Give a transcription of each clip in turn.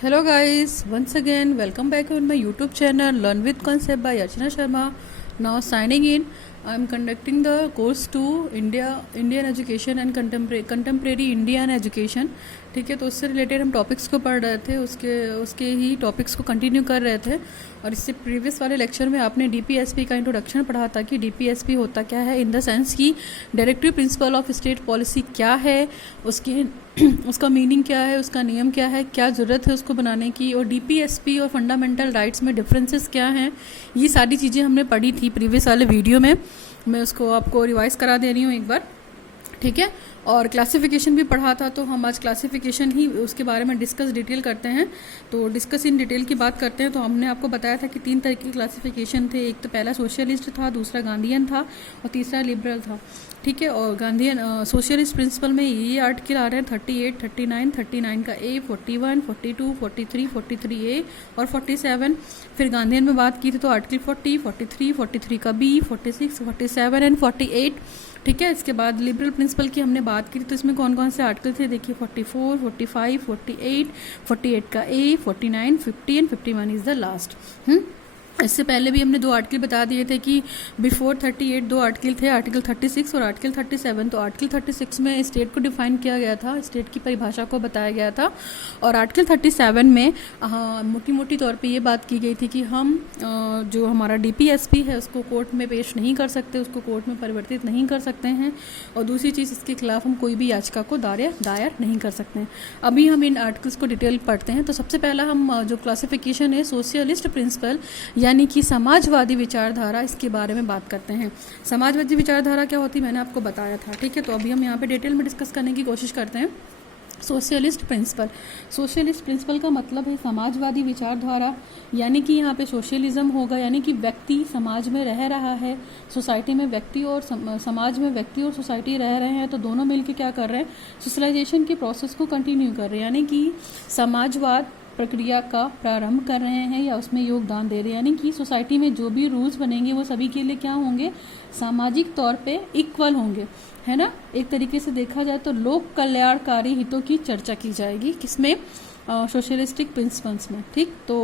Hello guys, once again welcome back on my YouTube channel Learn with Concept by Archana Sharma. Now signing in, I am conducting the course to Indian Education and Contemporary Indian Education. ठीक है, तो उससे related हम topics को पढ़ रहे थे, उसके ही टॉपिक्स को कंटिन्यू कर रहे थे। और इससे प्रीवियस वाले लेक्चर में आपने डीपीएसपी का इंट्रोडक्शन पढ़ा था कि डीपीएसपी होता क्या है, इन द सेंस कि directive principle of state policy क्या है, उसका मीनिंग क्या है, उसका नियम क्या है, क्या ज़रूरत है उसको बनाने की, और डीपीएसपी और फंडामेंटल राइट्स में डिफरेंसेस क्या हैं, ये सारी चीज़ें हमने पढ़ी थी प्रीवियस वाले वीडियो में। मैं उसको आपको रिवाइज़ करा दे रही हूँ एक बार, ठीक है। और क्लासिफिकेशन भी पढ़ा था, तो हम आज क्लासिफिकेशन ही उसके बारे में डिस्कस डिटेल करते हैं। तो डिस्कस इन डिटेल की बात करते हैं। तो हमने आपको बताया था कि 3 तरह की क्लासिफिकेशन थे। एक तो पहला सोशलिस्ट था, दूसरा गांधीयन था और तीसरा लिबरल था, ठीक है। और गांधीयन सोशलिस्ट प्रिंसिपल में ये आर्टिकल आ रहे हैं 38, 39 का ए, 41, 42, 43, 43A और 47। फिर गांधीयन में बात की थी तो आर्टिकल 40, 43 का बी, 46, 47 एंड 48, ठीक है। इसके बाद लिबरल प्रिंसिपल की हमने बात की थी, तो इसमें कौन कौन से आर्टिकल थे देखिए, 44, 45, 48 का ए, 49, 50 एंड 51 इज द लास्ट। इससे पहले भी हमने 2 आर्टिकल बता दिए थे कि बिफोर 38 2 आर्टिकल थे, आर्टिकल 36 और आर्टिकल 37। तो आर्टिकल 36 में स्टेट को डिफाइन किया गया था, स्टेट की परिभाषा को बताया गया था। और आर्टिकल 37 में मोटी मोटी तौर पे ये बात की गई थी कि हम जो हमारा डीपीएसपी है उसको कोर्ट में पेश नहीं कर सकते, उसको कोर्ट में परिवर्तित नहीं कर सकते हैं। और दूसरी चीज़, इसके खिलाफ हम कोई भी याचिका को दायर नहीं कर सकते हैं। अभी हम इन आर्टिकल्स को डिटेल पढ़ते हैं। तो सबसे पहला हम जो क्लासिफिकेशन है सोशलिस्ट प्रिंसिपल यानी कि समाजवादी विचारधारा, इसके बारे में बात करते हैं। समाजवादी विचारधारा क्या होती है मैंने आपको बताया था, ठीक है। तो अभी हम यहाँ पे डिटेल में डिस्कस करने की कोशिश करते हैं। सोशलिस्ट प्रिंसिपल का मतलब है समाजवादी विचारधारा, यानी कि यहाँ पे सोशलिज्म होगा, यानी कि व्यक्ति समाज में रह रहा है, सोसाइटी में व्यक्ति और समाज में व्यक्ति और सोसाइटी रह रहे हैं, तो दोनों मिलकर क्या कर रहे हैं, सोशलाइजेशन के प्रोसेस को कंटिन्यू कर रहे हैं, यानी कि समाजवाद प्रक्रिया का प्रारंभ कर रहे हैं या उसमें योगदान दे रहे हैं। यानी कि सोसाइटी में जो भी रूल्स बनेंगे वो सभी के लिए क्या होंगे, सामाजिक तौर पे इक्वल होंगे, है ना। एक तरीके से देखा जाए तो लोक कल्याणकारी हितों की चर्चा की जाएगी, किसमें, सोशलिस्टिक प्रिंसिपल्स में, ठीक। तो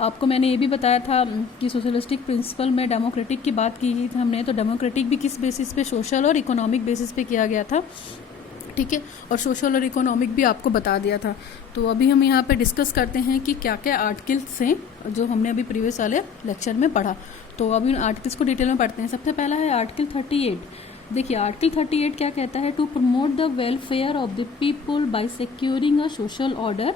आपको मैंने ये भी बताया था कि सोशलिस्टिक प्रिंसिपल में डेमोक्रेटिक की बात की थी हमने, तो डेमोक्रेटिक भी किस बेसिस पे, सोशल और इकोनॉमिक बेसिस पे किया गया था, ठीक है। और सोशल और इकोनॉमिक भी आपको बता दिया था। तो अभी हम यहाँ पे डिस्कस करते हैं कि क्या क्या आर्टिकल्स हैं जो हमने अभी प्रीवियस वाले लेक्चर में पढ़ा। तो अभी उन आर्टिकल्स को डिटेल में पढ़ते हैं। सबसे पहला है आर्टिकल 38। देखिए आर्टिकल 38 क्या कहता है, to promote the welfare of the people by securing a social order,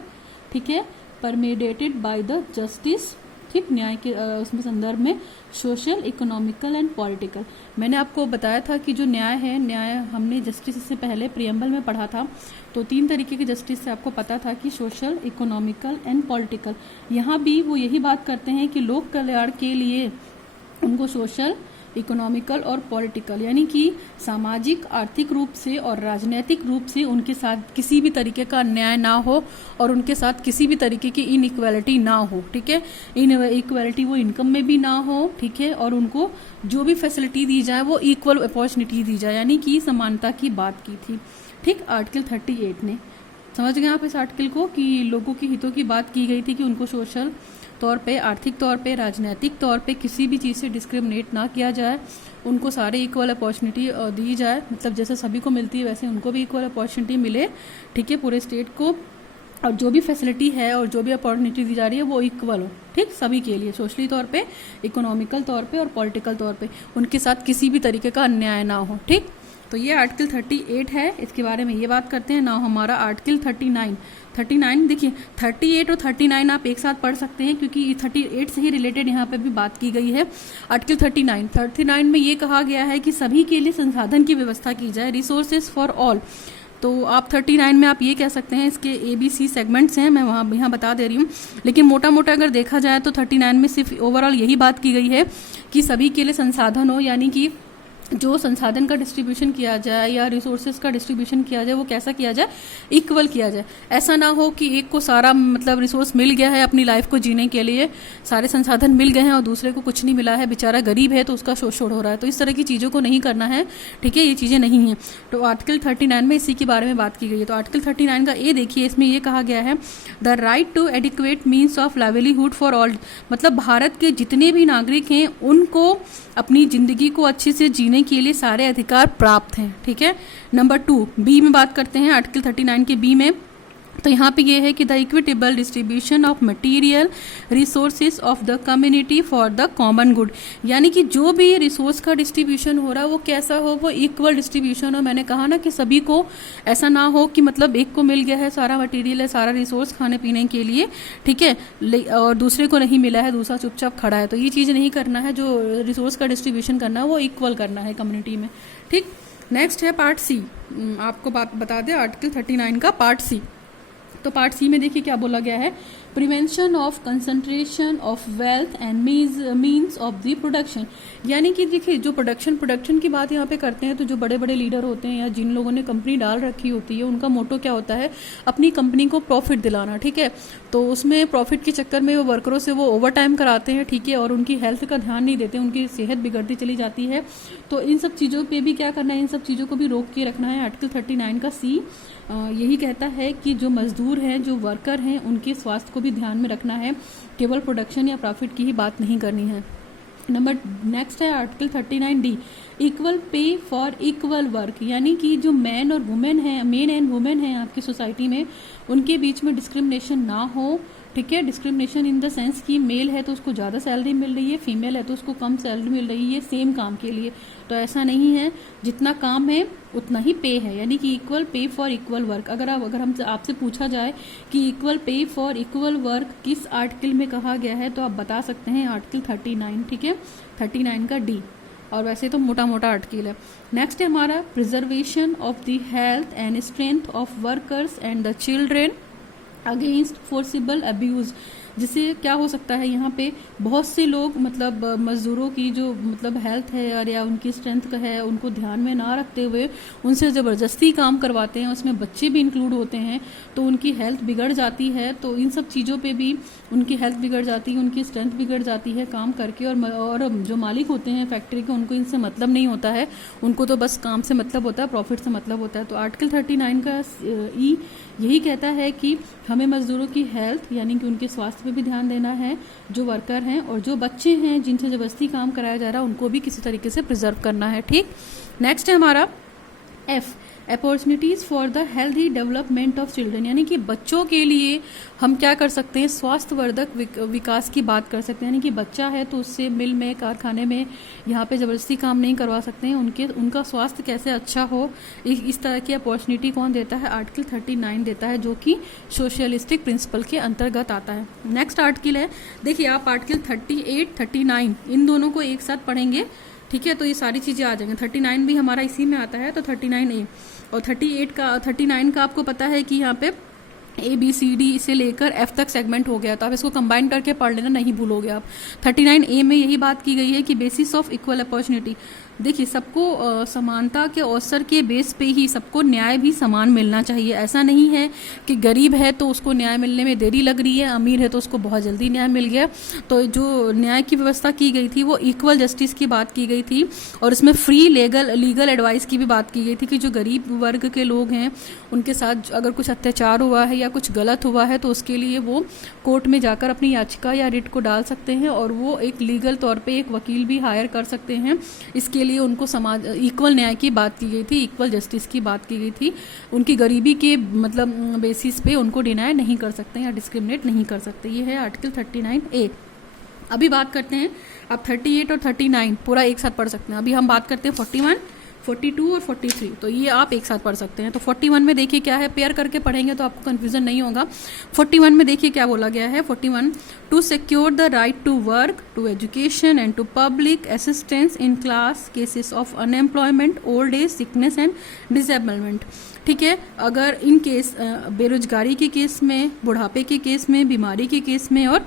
ठीक है, परमेडेटेड बाय द जस्टिस, ठीक, न्याय के उसमें संदर्भ में सोशल, इकोनॉमिकल एंड पॉलिटिकल। मैंने आपको बताया था कि जो न्याय है, न्याय हमने जस्टिस से पहले प्रियम्बल में पढ़ा था। तो 3 तरीके के जस्टिस से आपको पता था कि सोशल, इकोनॉमिकल एंड पॉलिटिकल। यहाँ भी वो यही बात करते हैं कि लोक कल्याण के लिए उनको सोशल, इकोनॉमिकल और पॉलिटिकल, यानी कि सामाजिक, आर्थिक रूप से और राजनीतिक रूप से उनके साथ किसी भी तरीके का अन्याय ना हो और उनके साथ किसी भी तरीके की इनइक्वालिटी ना हो, ठीक है। इनइक्वालिटी वो इनकम में भी ना हो, ठीक है, और उनको जो भी फैसिलिटी दी जाए वो इक्वल अपॉर्चुनिटी दी जाए, यानी कि समानता की बात की थी, ठीक। आर्टिकल 38 ने, समझ गए आप इस आर्टिकल को, कि लोगों की हितों की बात की गई थी कि उनको सोशल तौर पे, आर्थिक तौर पे, राजनीतिक तौर पे किसी भी चीज़ से डिस्क्रिमिनेट ना किया जाए, उनको सारे इक्वल अपॉर्चुनिटी दी जाए, मतलब जैसे सभी को मिलती है वैसे उनको भी इक्वल अपॉर्चुनिटी मिले, ठीक है, पूरे स्टेट को। और जो भी फैसिलिटी है और जो भी अपॉर्चुनिटी दी जा रही है वो इक्वल हो, ठीक, सभी के लिए, सोशली तौर पे, इकोनॉमिकल तौर पे और पॉलिटिकल तौर पे उनके साथ किसी भी तरीके का अन्याय ना हो, ठीक। तो ये आर्टिकल 38 है, इसके बारे में ये बात करते हैं। ना हमारा आर्टिकल 39 देखिए, 38 और 39 आप एक साथ पढ़ सकते हैं क्योंकि 38 से ही रिलेटेड यहाँ पे भी बात की गई है। आर्टिकल 39 में ये कहा गया है कि सभी के लिए संसाधन की व्यवस्था की जाए, रिसोर्सेज फॉर ऑल। तो आप 39 में आप ये कह सकते हैं, इसके ABC सेगमेंट्स हैं, मैं वहाँ यहाँ बता दे रही हूँ, लेकिन मोटा मोटा अगर देखा जाए तो 39 में सिर्फ ओवरऑल यही बात की गई है कि सभी के लिए संसाधन हो, यानी कि जो संसाधन का डिस्ट्रीब्यूशन किया जाए या रिसोर्सेज का डिस्ट्रीब्यूशन किया जाए वो कैसा किया जाए, इक्वल किया जाए। ऐसा ना हो कि एक को सारा मतलब रिसोर्स मिल गया है अपनी लाइफ को जीने के लिए, सारे संसाधन मिल गए हैं और दूसरे को कुछ नहीं मिला है, बेचारा गरीब है तो उसका शोषण हो रहा है। तो इस तरह की चीज़ों को नहीं करना है, ठीक है, ये चीज़ें नहीं हैं। तो आर्टिकल 39 में इसी के बारे में बात की गई है। तो आर्टिकल 39 का ए देखिए, इसमें ये कहा गया है the right to adequate means of livelihood for all, मतलब भारत के जितने भी नागरिक हैं उनको अपनी ज़िंदगी को अच्छे से जीने के लिए सारे अधिकार प्राप्त हैं, ठीक है। नंबर 2 बी में बात करते हैं आर्टिकल 39 के बी में। तो यहाँ पे ये है कि the equitable distribution of material resources of the community for the common good, यानी कि जो भी रिसोर्स का डिस्ट्रीब्यूशन हो रहा है वो कैसा हो, वो इक्वल डिस्ट्रीब्यूशन हो। मैंने कहा ना कि सभी को ऐसा ना हो कि मतलब एक को मिल गया है सारा मटेरियल है, सारा रिसोर्स खाने पीने के लिए, ठीक है, और दूसरे को नहीं मिला है, दूसरा चुपचाप खड़ा है। तो ये चीज़ नहीं करना है, जो रिसोर्स का डिस्ट्रीब्यूशन करना है वो इक्वल करना है कम्युनिटी में, ठीक। नेक्स्ट है पार्ट सी, आपको बात बता दें आर्टिकल 39 का पार्ट सी। तो पार्ट सी में देखिए क्या बोला गया है, prevention of concentration of wealth and means of the production, यानी कि देखिए जो प्रोडक्शन की बात यहाँ पे करते हैं तो जो बड़े बड़े लीडर होते हैं या जिन लोगों ने कंपनी डाल रखी होती है उनका मोटो क्या होता है, अपनी कंपनी को प्रॉफिट दिलाना, ठीक है। तो उसमें प्रॉफिट के चक्कर में वो वर्करों से वो ओवर टाइम कराते हैं, ठीक है, और उनकी हेल्थ का ध्यान नहीं देते, उनकी सेहत बिगड़ती चली जाती है। तो इन सब चीज़ों पे भी क्या करना है, इन सब चीज़ों को भी रोक के रखना है। आर्टिकल 39 का सी यही कहता है कि जो मजदूर हैं, जो वर्कर हैं, उनके स्वास्थ्य को भी ध्यान में रखना है, केवल प्रोडक्शन या प्रॉफिट की ही बात नहीं करनी है। नंबर नेक्स्ट है article 39 D, equal pay for equal work, यानी कि जो मैन और वुमेन है, मेन एंड वुमेन है आपकी सोसाइटी में, उनके बीच में डिस्क्रिमिनेशन ना हो, ठीक है। डिस्क्रिमिनेशन इन द सेंस कि मेल है तो उसको ज़्यादा सैलरी मिल रही है, फीमेल है तो उसको कम सैलरी मिल रही है सेम काम के लिए। तो ऐसा नहीं है, जितना काम है उतना ही पे है, यानी कि equal pay for equal work. अगर हमसे आपसे पूछा जाए कि equal pay for equal work किस आर्टिकल में कहा गया है तो आप बता सकते हैं आर्टिकल 39, ठीक है, 39 का डी। और वैसे तो मोटा मोटा आर्टिकल है। नेक्स्ट है हमारा preservation of the health and strength of workers and the children against forcible abuse, जिससे क्या हो सकता है, यहाँ पे बहुत से लोग मतलब मजदूरों की जो मतलब हेल्थ है या उनकी स्ट्रेंथ का है उनको ध्यान में ना रखते हुए उनसे ज़बरदस्ती काम करवाते हैं, उसमें बच्चे भी इंक्लूड होते हैं, तो उनकी हेल्थ बिगड़ जाती है। तो इन सब चीज़ों पे भी उनकी हेल्थ बिगड़ जाती है, उनकी स्ट्रेंथ बिगड़ जाती है काम करके। और जो मालिक होते हैं फैक्ट्री के, उनको इनसे मतलब नहीं होता है, उनको तो बस काम से मतलब होता है, प्रॉफिट से मतलब होता है। तो आर्टिकल 39 का ई यही कहता है कि हमें मजदूरों की हेल्थ यानी कि उनके स्वास्थ्य पे भी ध्यान देना है, जो वर्कर हैं और जो बच्चे हैं जिनसे ज़बरदस्ती काम कराया जा रहा है उनको भी किसी तरीके से प्रिजर्व करना है, ठीक। नेक्स्ट है हमारा F, opportunities for the healthy development of children, यानी कि बच्चों के लिए हम क्या कर सकते हैं, स्वास्थ्यवर्धक विकास की बात कर सकते हैं। यानी कि बच्चा है तो उससे मिल में, कारखाने में यहाँ पे ज़बरदस्ती काम नहीं करवा सकते हैं, उनका स्वास्थ्य कैसे अच्छा हो, इस तरह की अपॉर्चुनिटी कौन देता है, आर्टिकल 39 देता है, जो कि सोशलिस्टिक प्रिंसिपल के अंतर्गत आता है। नेक्स्ट आर्टिकल है, देखिए आप आर्टिकल 38, 39 इन दोनों को एक साथ पढ़ेंगे, ठीक है, तो ये सारी चीज़ें आ जाएंगी। 39 भी हमारा इसी में आता है, तो 39A और 39 का आपको पता है कि यहाँ पे ABCD से लेकर F तक सेगमेंट हो गया, तो आप इसको कंबाइन करके पढ़ लेना, नहीं भूलोगे आप। 39A में यही बात की गई है कि बेसिस ऑफ इक्वल अपॉर्चुनिटी, देखिए सबको समानता के अवसर के बेस पे ही सबको न्याय भी समान मिलना चाहिए। ऐसा नहीं है कि गरीब है तो उसको न्याय मिलने में देरी लग रही है, अमीर है तो उसको बहुत जल्दी न्याय मिल गया। तो जो न्याय की व्यवस्था की गई थी वो इक्वल जस्टिस की बात की गई थी, और इसमें फ्री लीगल एडवाइस की भी बात की गई थी कि जो गरीब वर्ग के लोग हैं उनके साथ अगर कुछ अत्याचार हुआ है या कुछ गलत हुआ है तो उसके लिए वो कोर्ट में जाकर अपनी याचिका या रिट को डाल सकते हैं, और वो एक लीगल तौर पे एक वकील भी हायर कर सकते हैं। इसके लिए उनको समाज इक्वल न्याय की बात की गई थी, इक्वल जस्टिस की बात की गई थी। उनकी गरीबी के मतलब बेसिस पे उनको डिनाई नहीं कर सकते या डिस्क्रिमिनेट नहीं कर सकते। ये है आर्टिकल 39A। अभी बात करते हैं, आप 38 और 39 पूरा एक साथ पढ़ सकते हैं। अभी हम बात करते हैं 41, 42 और 43, तो ये आप एक साथ पढ़ सकते हैं। तो 41 में देखिए क्या है, पेयर करके पढ़ेंगे तो आपको कंफ्यूजन नहीं होगा। 41 में देखिए क्या बोला गया है, 41 to secure the right to work, to education and to public assistance in class cases of unemployment, old age, sickness and disablement. ठीक है, अगर इन केस बेरोजगारी के केस में, बुढ़ापे के केस में, बीमारी के केस में और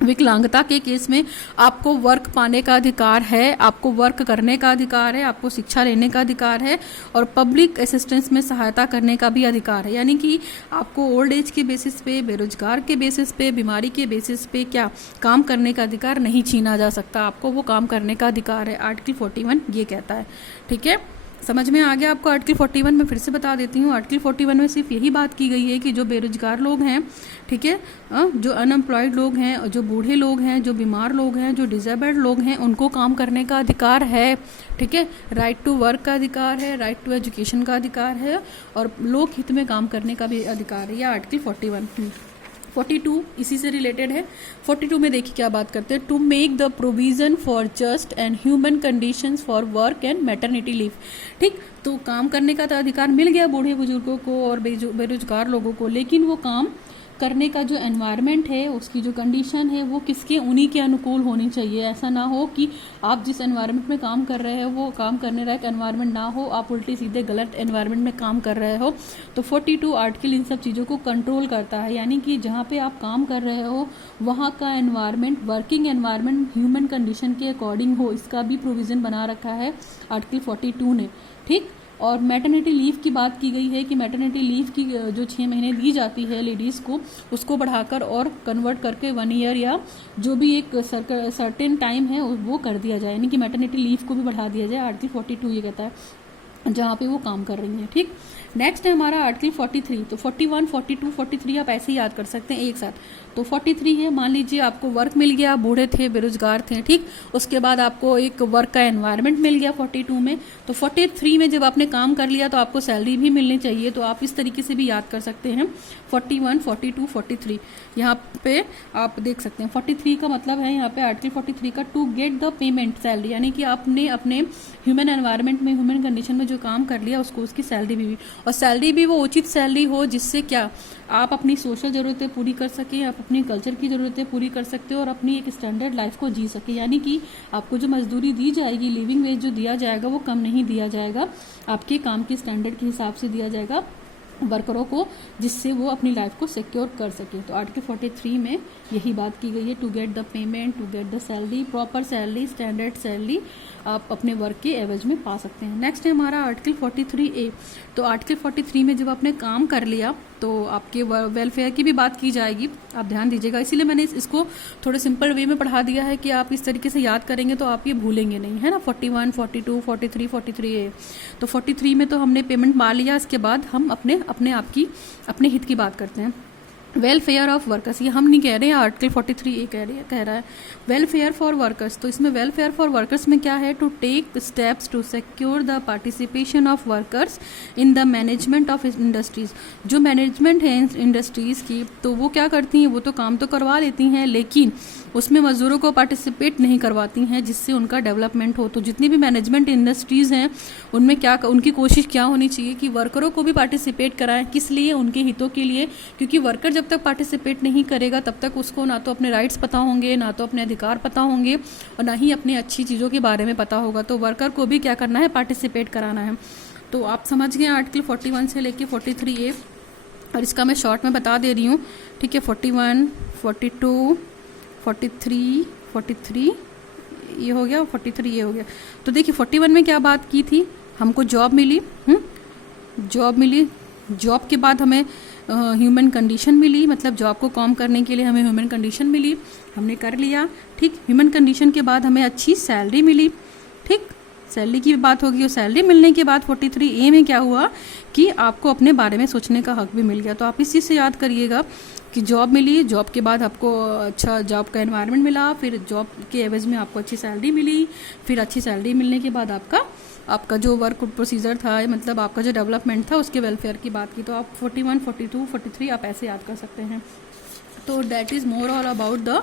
विकलांगता के केस में आपको वर्क पाने का अधिकार है, आपको वर्क करने का अधिकार है, आपको शिक्षा लेने का अधिकार है और पब्लिक असिस्टेंस में सहायता करने का भी अधिकार है। यानी कि आपको ओल्ड एज के बेसिस पे, बेरोजगार के बेसिस पे, बीमारी के बेसिस पे क्या काम करने का अधिकार नहीं छीना जा सकता, आपको वो काम करने का अधिकार है। आर्टिकल 41 ये कहता है। ठीक है, समझ में आ गया आपको। आर्टिकल 41 में फिर से बता देती हूँ। आर्टिकल 41 में सिर्फ यही बात की गई है कि जो बेरोजगार लोग हैं, ठीक है, जो अनएम्प्लॉयड लोग हैं, जो बूढ़े लोग हैं, जो बीमार लोग हैं, जो डिसेबल्ड लोग हैं, उनको काम करने का अधिकार है। ठीक है, राइट टू वर्क का अधिकार है, राइट टू एजुकेशन का अधिकार है और लोक हित में काम करने का भी अधिकार है। यह आर्टिकल 41। 42 इसी से रिलेटेड है। 42 में देखिए क्या बात करते हैं, to make the provision for just and human conditions for work and maternity leave. ठीक, तो काम करने का तो अधिकार मिल गया बूढ़े बुजुर्गों को और बेरोजगार लोगों को, लेकिन वो काम करने का जो एनवायरनमेंट है, उसकी जो कंडीशन है, वो किसके, उन्हीं के अनुकूल होनी चाहिए। ऐसा ना हो कि आप जिस एनवायरनमेंट में काम कर रहे हो वो काम करने लायक एनवायरनमेंट ना हो, आप उल्टी सीधे गलत एनवायरनमेंट में काम कर रहे हो। तो 42 आर्टिकल इन सब चीज़ों को कंट्रोल करता है। यानी कि जहाँ पे आप काम कर रहे हो वहाँ का environment, working environment human condition के अकॉर्डिंग हो, इसका भी प्रोविज़न बना रखा है आर्टिकल 42 ने। ठीक, और मैटरनिटी लीव की बात की गई है कि मैटरनिटी लीव की जो 6 महीने दी जाती है लेडीज़ को, उसको बढ़ाकर और कन्वर्ट करके 1 ईयर या जो भी एक सर्टेन टाइम है वो कर दिया जाए। यानी कि मैटरनिटी लीव को भी बढ़ा दिया जाए। आर्टिकल 42 ये कहता है जहाँ पे वो काम कर रही हैं। ठीक, नेक्स्ट है हमारा आर्टिकल 43। तो 41, 42, 43 आप ऐसे ही याद कर सकते हैं एक साथ। तो 43 है, मान लीजिए आपको वर्क मिल गया, बूढ़े थे, बेरोजगार थे, ठीक, उसके बाद आपको एक वर्क का एनवायरनमेंट मिल गया 42 में। तो 43 में जब आपने काम कर लिया तो आपको सैलरी भी मिलनी चाहिए। तो आप इस तरीके से भी याद कर सकते हैं 41, 42, 43। यहाँ पे आप देख सकते हैं 43 का मतलब है यहाँ पे आर्टिकल 43 का to get the payment salary, यानी कि आपने अपने ह्यूमन एनवायरनमेंट में, ह्यूमन कंडीशन में जो काम कर लिया उसको उसकी सैलरी भी और सैलरी भी वो उचित सैलरी हो जिससे क्या आप अपनी सोशल ज़रूरतें पूरी कर सकें, आप अपनी कल्चर की ज़रूरतें पूरी कर सकते हो और अपनी एक स्टैंडर्ड लाइफ को जी सके। यानी कि आपको जो मजदूरी दी जाएगी, लिविंग वेज जो दिया जाएगा वो कम नहीं दिया जाएगा, आपके काम के स्टैंडर्ड के हिसाब से दिया जाएगा वर्करों को, जिससे वो अपनी लाइफ को सिक्योर कर सके। तो आर्टिकल 43 में यही बात की गई है, to get the payment, to get the salary, proper salary, standard salary आप अपने वर्क के एवज में पा सकते हैं। नेक्स्ट है हमारा आर्टिकल 43A। तो आर्टिकल 43 में जब आपने काम कर लिया तो आपके वेलफेयर की भी बात की जाएगी, आप ध्यान दीजिएगा। इसीलिए मैंने इसको थोड़े सिंपल वे में पढ़ा दिया है कि आप इस तरीके से याद करेंगे तो आप ये भूलेंगे नहीं, है ना। 41, 42, 43, 43A। तो 43 में तो हमने पेमेंट मार लिया, इसके बाद हम अपने हित की बात करते हैं। वेलफेयर ऑफ वर्कर्स, ये हम नहीं कह रहे हैं, आर्टिकल 43A कह रहा है वेलफेयर फॉर वर्कर्स। तो इसमें वेलफेयर फॉर वर्कर्स में क्या है, to take steps to secure the participation of workers in the management of industries. जो मैनेजमेंट है इंडस्ट्रीज़ की, तो वो क्या करती हैं, वो तो काम तो करवा लेती हैं लेकिन उसमें मजदूरों को पार्टिसिपेट नहीं करवाती हैं जिससे उनका डेवलपमेंट हो। तो जितनी भी मैनेजमेंट इंडस्ट्रीज़ हैं उनमें उनकी कोशिश क्या होनी चाहिए कि वर्करों को भी पार्टिसिपेट कराएं। किस लिए, उनके हितों के लिए, क्योंकि वर्कर जब तक पार्टिसिपेट नहीं करेगा तब तक उसको ना तो अपने राइट्स पता होंगे, ना तो अपने अधिकार पता होंगे और ना ही अपनी अच्छी चीज़ों के बारे में पता होगा। तो वर्कर को भी क्या करना है, पार्टिसिपेट कराना है। तो आप समझ गए आर्टिकल 41 से लेके 43A, और इसका मैं शॉर्ट में बता दे रही हूँ, ठीक है। 41, 42, 43 ये हो गया, 43 ये हो गया। तो देखिए 41 में क्या बात की थी, हमको जॉब मिली, जॉब के बाद हमें ह्यूमन कंडीशन मिली, मतलब जॉब को काम करने के लिए हमें ह्यूमन कंडीशन मिली, हमने कर लिया, ठीक। ह्यूमन कंडीशन के बाद हमें अच्छी सैलरी मिली, ठीक, सैलरी की बात होगी। और सैलरी मिलने के बाद 43A में क्या हुआ कि आपको अपने बारे में सोचने का हक भी मिल गया। तो आप इस चीज़ से याद करिएगा कि जॉब मिली, जॉब के बाद आपको अच्छा जॉब का एनवायरनमेंट मिला, फिर जॉब के एवज में आपको अच्छी सैलरी मिली, फिर अच्छी सैलरी मिलने के बाद आपका जो वर्क प्रोसीजर था, मतलब आपका जो डेवलपमेंट था उसके वेलफेयर की बात की। तो आप 41, 42, 43 आप ऐसे याद कर सकते हैं। तो that is more all about the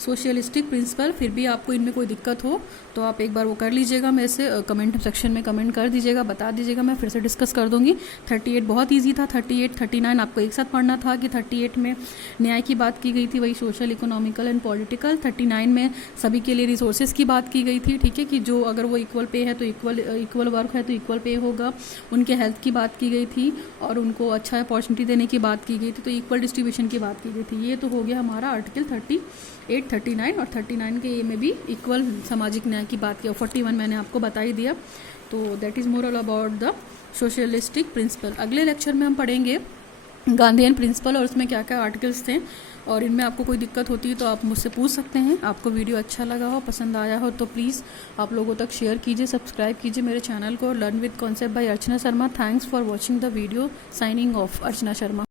socialistic principle. फिर भी आपको इनमें कोई दिक्कत हो तो आप एक बार वो कर लीजिएगा, मेरे से कमेंट सेक्शन में कमेंट कर दीजिएगा, बता दीजिएगा, मैं फिर से डिस्कस कर दूंगी। 38 बहुत इजी था, 38, 39 आपको एक साथ पढ़ना था कि 38 में न्याय की बात की गई थी, वही सोशल, इकोनॉमिकल एंड पॉलिटिकल। 39 में सभी के लिए रिसोर्सेज की बात की गई थी, ठीक है, कि जो अगर वो इक्वल पे है तो इक्वल वर्क है तो इक्वल पे होगा। उनके हेल्थ की बात की गई थी और उनको अच्छा अपॉर्चुनिटी देने की बात की गई थी, तो इक्वल डिस्ट्रीब्यूशन की बात की गई थी। ये तो हो गया हमारा आर्टिकल 38, 39 और 39 के ये में भी इक्वल सामाजिक न्याय की बात किया। 41 मैंने आपको बता ही दिया। तो that is more all about the socialistic principle. अगले लेक्चर में हम पढ़ेंगे गांधीयन प्रिंसिपल और उसमें क्या क्या आर्टिकल्स थे, और इनमें आपको कोई दिक्कत होती है तो आप मुझसे पूछ सकते हैं। आपको वीडियो अच्छा लगा हो, पसंद आया हो तो प्लीज़ आप लोगों तक शेयर कीजिए, सब्सक्राइब कीजिए मेरे चैनल को। Learn with concept bye Archana Sharma. Thanks for watching the video. Signing off, Archana Sharma.